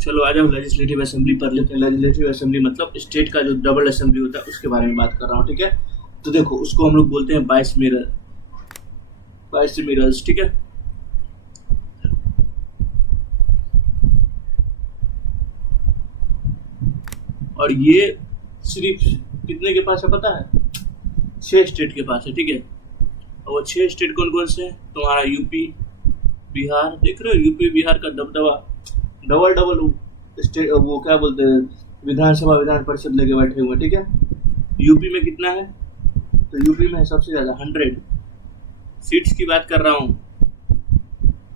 चलो आ जाओ legislative assembly पढ़ लेते हैं। लेजिस्लेटिव असेंबली मतलब स्टेट का जो डबल असेंबली होता है उसके बारे में बात कर रहा हूँ, ठीक है। तो देखो उसको हम लोग बोलते हैं बाइस मिरर्स, ठीक है। और ये सिर्फ कितने के पास है पता है? 6 स्टेट के पास है, ठीक है। और वो 6 स्टेट कौन कौन से हैं? तुम्हारा यूपी, बिहार, देख रहे हो यूपी बिहार का दबदबा, डबल स्टेट, वो क्या बोलते हैं, विधानसभा विधान परिषद लेके बैठे हुए, ठीक है। यूपी में कितना है? तो यूपी में है सबसे ज्यादा 100 सीट्स की बात कर रहा हूँ,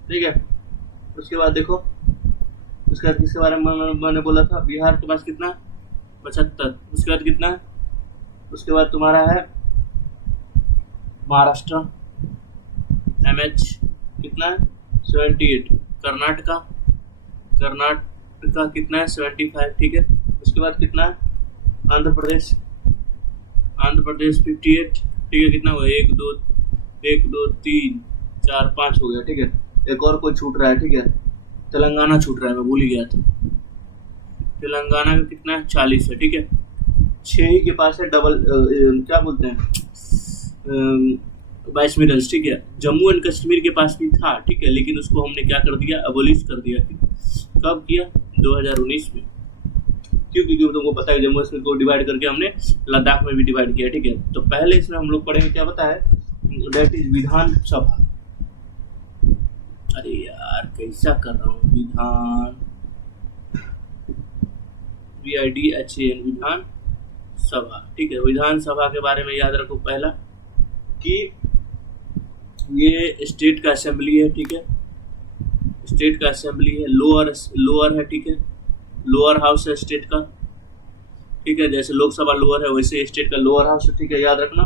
ठीक है। उसके बाद देखो, उसके बाद किसके बारे में मैंने बोला था? बिहार के पास कितना? 75। उसके बाद कितना है? उसके बाद तुम्हारा है महाराष्ट्र, MH कितना है? 78। कर्नाटका कितना है? 75, ठीक है। उसके बाद कितना है? आंध्र प्रदेश 58, ठीक है। कितना हुआ? 1 2 3 4 5 हो गया, ठीक है। एक और कोई छूट रहा है, ठीक है। तेलंगाना छूट रहा है, मैं भूल ही गया था। तेलंगाना का कितना है? 40 है, ठीक है। 6 ही के पास है डबल, क्या बोलते हैं, 22 मिरर्स, ठीक है। जम्मू एंड कश्मीर के पास भी था, ठीक है, लेकिन उसको हमने क्या कर दिया? अबोलिश कर दिया। कब किया? 2019 में। क्योंकि तुमको पता है जम्मू कश्मीर को डिवाइड करके हमने लद्दाख में भी डिवाइड किया, ठीक है। तो पहले इसमें हम लोग पढ़ेंगे, क्या पता है? दैट इज विधानसभा। अरे यार कैसा कर रहा हूँ, VIDHAN, विधानसभा, ठीक है। विधानसभा के बारे में याद रखो पहला कि ये स्टेट का असेंबली है, ठीक है। स्टेट का असेंबली है, लोअर है, ठीक है। लोअर हाउस है स्टेट का, ठीक है। जैसे लोकसभा लोअर है वैसे स्टेट का लोअर हाउस है, ठीक है, याद रखना।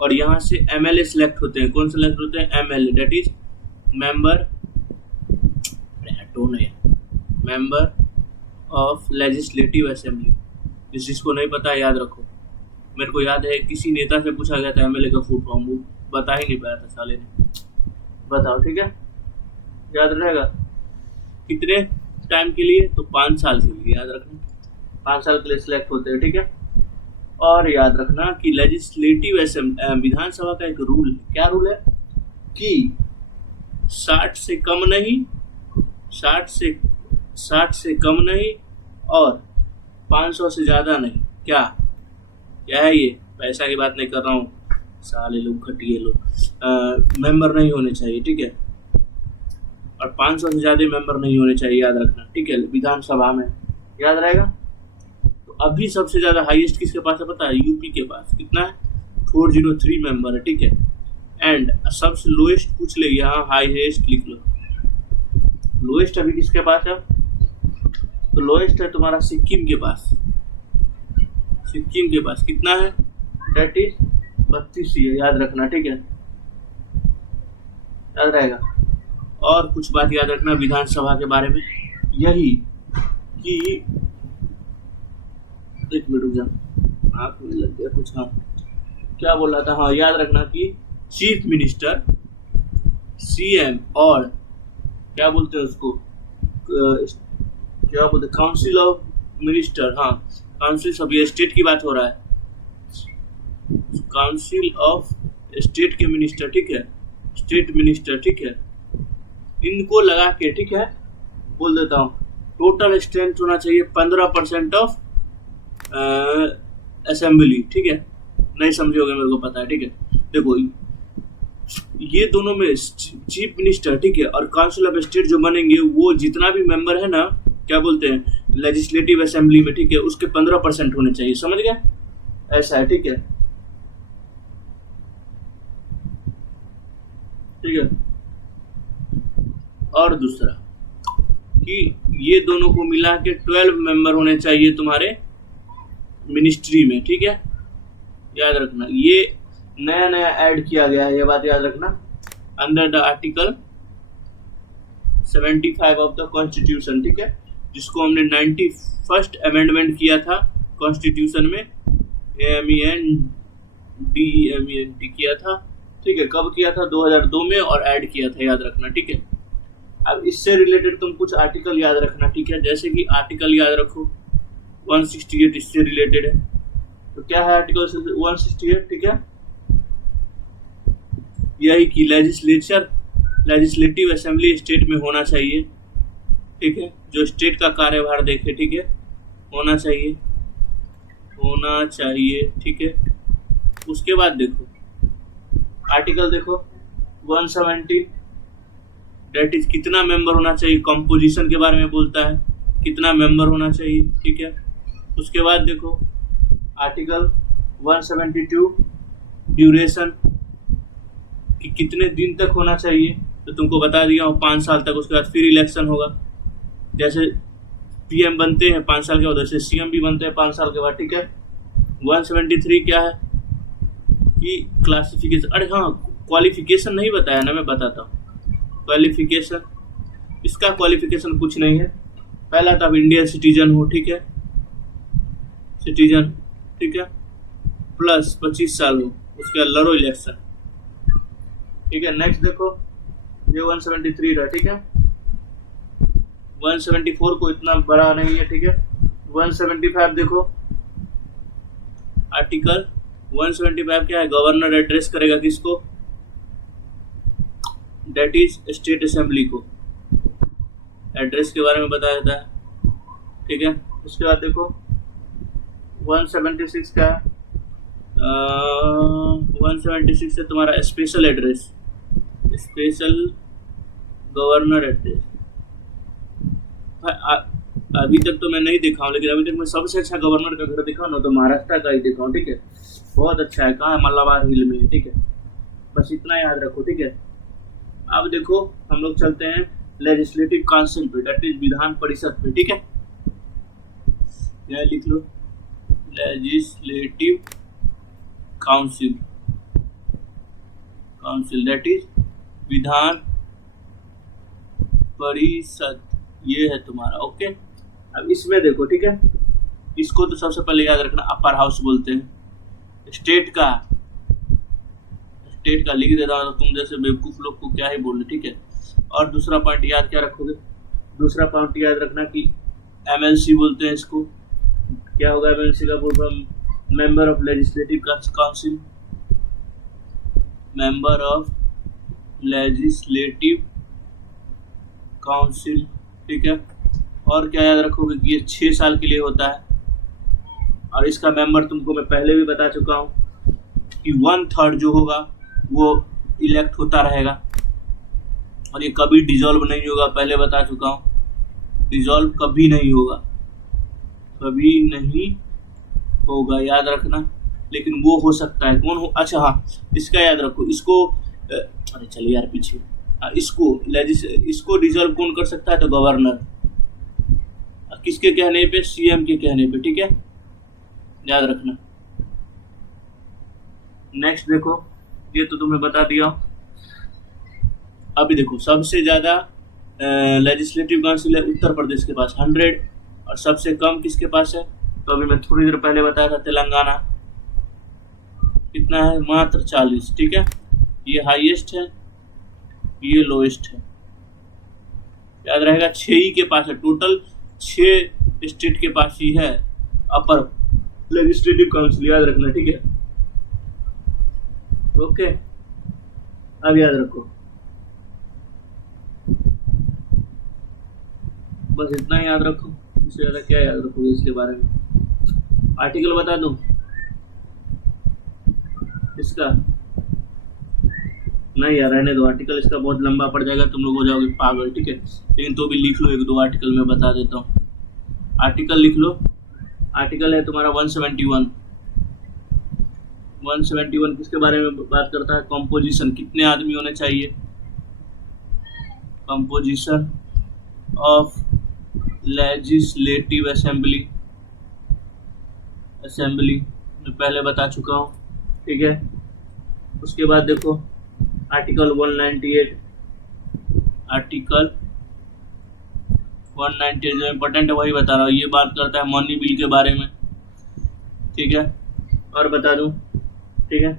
और यहाँ से MLA सिलेक्ट होते हैं। कौन सिलेक्ट होते हैं? MLA, that is member of legislative assembly. जिसको नहीं पता याद रखो। मेरे को याद है किसी नेता से पूछा गया था MLA का फुल फॉर्म, वो बता ही नहीं पाया था साले ने। बताओ, ठीक है, याद रहेगा। कितने टाइम के लिए? तो 5 साल के लिए, याद रखना। 5 साल के लिए सिलेक्ट होते हैं, ठीक है। और याद रखना कि लेजिस्लेटिव असेंबली, विधानसभा का एक रूल है। क्या रूल है? कि 60 से कम नहीं, 60 से कम नहीं और 500 से ज्यादा नहीं। क्या है ये? पैसा की बात नहीं कर रहा हूँ, साले लोग, घटिए लोग, मेंबर नहीं होने चाहिए, ठीक है। और 500 से ज्यादा मेंबर नहीं होने चाहिए, याद रखना, ठीक है, विधानसभा में। याद रहेगा। तो अभी सबसे ज्यादा हाईएस्ट किसके पास है पता है? यूपी के पास। कितना है? 403 मेंबर है, ठीक है। एंड सबसे लोएस्ट पूछ ले, यहाँ हाईएस्ट लिख लो। लोएस्ट अभी किसके पास है? तो लोएस्ट है तुम्हारा सिक्किम के पास। सिक्किम के पास कितना है? दैट इज 32 ही है, याद रखना, ठीक है। याद रहेगा। और कुछ बात याद रखना विधानसभा के बारे में, यही कि एक मिनट रुक जा, आँख में लग गया कुछ। हाँ, क्या बोल रहा था? हाँ, याद रखना कि चीफ मिनिस्टर, CM और क्या बोलते हैं उसको, क्या बोलते हैं, काउंसिल ऑफ मिनिस्टर। हाँ, काउंसिल ऑफ, ये स्टेट की बात हो रहा है, काउंसिल ऑफ स्टेट के मिनिस्टर, ठीक है, स्टेट मिनिस्टर, ठीक है। इनको लगा के, ठीक है, बोल देता हूँ, टोटल स्ट्रेंथ होना चाहिए 15% ऑफ असेंबली, ठीक है। नहीं समझोगे, मेरे को पता है, ठीक है। देखो ये दोनों में चीफ मिनिस्टर, ठीक है, और काउंसिल ऑफ स्टेट जो बनेंगे, वो जितना भी मेंबर है ना, क्या बोलते हैं, लेजिस्लेटिव असेंबली में, ठीक है, उसके 15% होने चाहिए। समझ गया? ऐसा है, ठीक है, ठीक है। और दूसरा कि ये दोनों को मिला के 12 मेंबर होने चाहिए तुम्हारे मिनिस्ट्री में, ठीक है, याद रखना। ये नया ऐड किया गया है, ये बात याद रखना, under the article 75 of the constitution, ठीक है, जिसको हमने 91st अमेंडमेंट किया था कॉन्स्टिट्यूशन में, AMENDEMENT किया था, ठीक है। कब किया था? 2002 में, और ऐड किया था, याद रखना, ठीक है। अब इससे रिलेटेड तुम कुछ आर्टिकल याद रखना, ठीक है। जैसे कि आर्टिकल याद रखो 168 इससे रिलेटेड है। तो क्या है आर्टिकल 168, ठीक है। यही कि लेजिस्लेटिव असेंबली स्टेट में होना चाहिए, ठीक है। जो स्टेट का कार्यभार देखे, ठीक है, होना चाहिए, ठीक है। उसके बाद देखो आर्टिकल देखो 170, डेट इज कितना मेंबर होना चाहिए, कंपोजिशन के बारे में बोलता है, कितना मेंबर होना चाहिए, ठीक है। उसके बाद देखो आर्टिकल 172, ड्यूरेशन कि कितने दिन तक होना चाहिए, तो तुमको बता दिया हूँ 5 साल तक। उसके बाद फिर इलेक्शन होगा, जैसे पीएम बनते हैं 5 साल के बाद, वैसे सीएम भी बनते हैं 5 साल के बाद, ठीक है। 173 क्या है कि क्लासिफिकेशन, अरे हाँ क्वालिफिकेशन नहीं बताया ना, मैं बताता हूँ। क्वालिफिकेशन, इसका क्वालिफिकेशन कुछ नहीं है। पहला तो आप इंडियन सिटीजन हो, ठीक है, सिटीजन, ठीक है, प्लस 25 साल हो, उसके बाद लड़ो इलेक्शन, ठीक है। नेक्स्ट देखो ये 173 रहा, ठीक है। 174 को इतना बड़ा नहीं है, ठीक है। 175 देखो आर्टिकल 175 क्या है, गवर्नर एड्रेस करेगा किसको, डेट इज स्टेट असेंबली को, एड्रेस के बारे में बताया जाता है, ठीक है। उसके बाद देखो 176 का 176 है तुम्हारा special address, special governor address. अभी तक तो मैं नहीं देखा हूँ, लेकिन अभी तक मैं सबसे अच्छा गवर्नर का घर दिखा ना तो महाराष्ट्र का ही देखा हूँ, ठीक है। बहुत अच्छा है, कहाँ है, मल्लाबार हिल में है, ठीक है। बस इतना याद रखो, ठीक है। अब देखो हम लोग चलते हैं लेजिस्लेटिव काउंसिल पे, डेट इज विधान परिषद पे, ठीक है। यह लिख लो legislative council, date is Vidhan Parishad, ये है तुम्हारा, ओके। अब इसमें देखो, ठीक है, इसको तो सबसे पहले याद रखना अपर हाउस बोलते हैं। स्टेट का लिख देता हूँ, तुम जैसे बेवकूफ लोग को क्या ही बोल रहे, ठीक है। और दूसरा पॉइंट याद क्या रखोगे, दूसरा पॉइंट याद रखना कि एमएलसी बोलते हैं इसको। क्या होगा एमएलसी का full form, member of legislative council, member of legislative council, ठीक है। और क्या याद रखोगे कि ये 6 साल के लिए होता है, और इसका मेंबर तुमको मैं पहले भी बता चुका हूँ कि 1/3 जो होगा वो इलेक्ट होता रहेगा, और ये कभी डिसॉल्व नहीं होगा, पहले बता चुका हूँ, डिसॉल्व कभी नहीं होगा, याद रखना। लेकिन वो हो सकता है, कौन हो, अच्छा हाँ इसका याद रखो, इसको अरे चलिए यार पीछे, इसको डिसॉल्व कौन कर सकता है, तो गवर्नर, किसके कहने पे, सीएम के कहने पे, ठीक है, याद रखना। नेक्स्ट देखो, ये तो तुम्हें बता दिया। अभी देखो सबसे ज्यादा लेजिस्लेटिव काउंसिल है उत्तर प्रदेश के पास 100, और सबसे कम किसके पास है, तो अभी मैं थोड़ी देर पहले बताया था तेलंगाना, कितना है, मात्र 40, ठीक है। ये हाईएस्ट है, ये लोएस्ट है, याद रहेगा। 6 ही के पास है, टोटल 6 स्टेट के पास ही है अपर लेजिस्लेटिव काउंसिल, याद रखना, ठीक है, ओके। अब याद रखो, बस इतना याद रखो, इससे ज्यादा क्या याद रखोगे इसके बारे में। आर्टिकल बता दूं इसका, नहीं यार रहने दो, आर्टिकल इसका बहुत लंबा पड़ जाएगा, तुम लोग हो जाओगे पागल, ठीक है। लेकिन तो भी लिख लो, 1-2 आर्टिकल मैं बता देता हूँ। आर्टिकल लिख लो, आर्टिकल है तुम्हारा 171। 171 किसके बारे में बात करता है, कंपोजिशन, कितने आदमी होने चाहिए, कंपोजिशन ऑफ लेजिस्लेटिव असेंबली मैं पहले बता चुका हूँ, ठीक है। उसके बाद देखो आर्टिकल 198, जो इम्पोर्टेंट है वही बता रहा हूँ, ये बात करता है मनी बिल के बारे में, ठीक है। और बता दूं, ठीक है,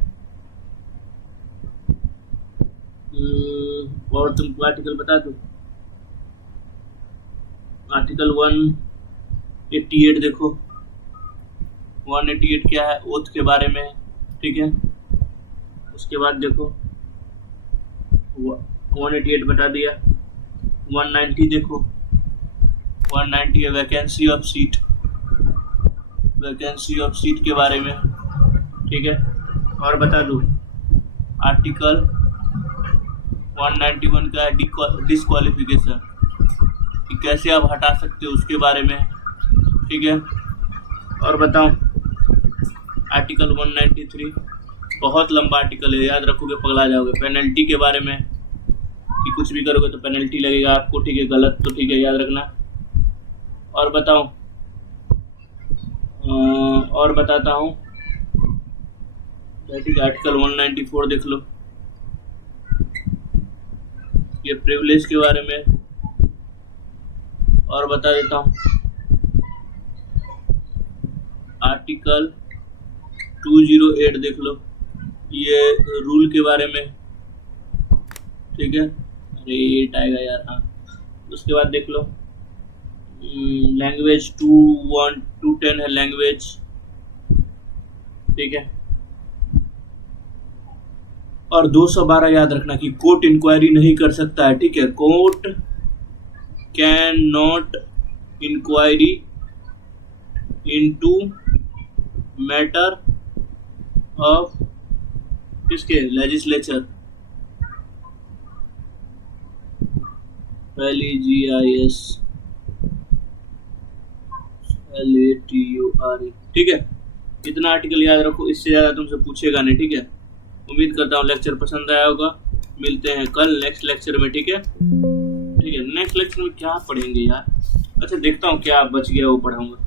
और तुमको आर्टिकल बता दूं, आर्टिकल 188 देखो, 188 क्या है, ओथ के बारे में, ठीक है। उसके बाद देखो 188 बता दिया। 190 देखो, 190 है vacancy of seat, vacancy of seat के बारे में, ठीक है। और बता दूँ आर्टिकल 191 का है डिस्क्वालिफिकेशन, कि कैसे आप हटा सकते हो उसके बारे में, ठीक है। और बताऊं आर्टिकल 193, बहुत लंबा आर्टिकल है, याद रखोगे पगला जाओगे। पेनल्टी के बारे में, कि कुछ भी करोगे तो पेनल्टी लगेगा आपको, ठीक है, गलत तो ठीक है, याद रखना। और बताऊं और बताता हूँ, ठीक है, आर्टिकल 194 देख लो, ये प्रिविलेज के बारे में। और बता देता हूँ आर्टिकल 208 देख लो, ये रूल के बारे में, ठीक है। अरे ये आएगा यार, हाँ। उसके बाद देख लो लैंग्वेज 210 है लैंग्वेज, ठीक है। और 212 याद रखना कि कोर्ट इंक्वायरी नहीं कर सकता है, ठीक है। Court can not inquiry into matter of किसके, लेजिस्लेचर, LEGIS LATURE, ठीक है। इतना आर्टिकल याद रखो, इससे ज़्यादा तुमसे पूछेगा नहीं, ठीक है। उम्मीद करता हूँ लेक्चर पसंद आया होगा। मिलते हैं कल नेक्स्ट लेक्चर में, ठीक है। ठीक है, नेक्स्ट लेक्चर में क्या पढ़ेंगे यार, अच्छा देखता हूँ क्या बच गया वो पढ़ाऊंगा,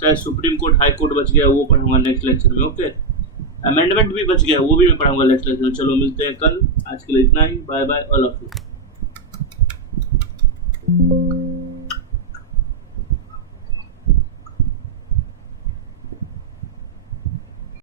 चाहे सुप्रीम कोर्ट हाई कोर्ट बच गया वो पढ़ाऊंगा नेक्स्ट लेक्चर में, ओके। अमेंडमेंट भी बच गया वो भी मैं पढ़ाऊंगा नेक्स्ट लेक्चर में। चलो मिलते हैं कल, आज के लिए इतना ही, bye bye all of you.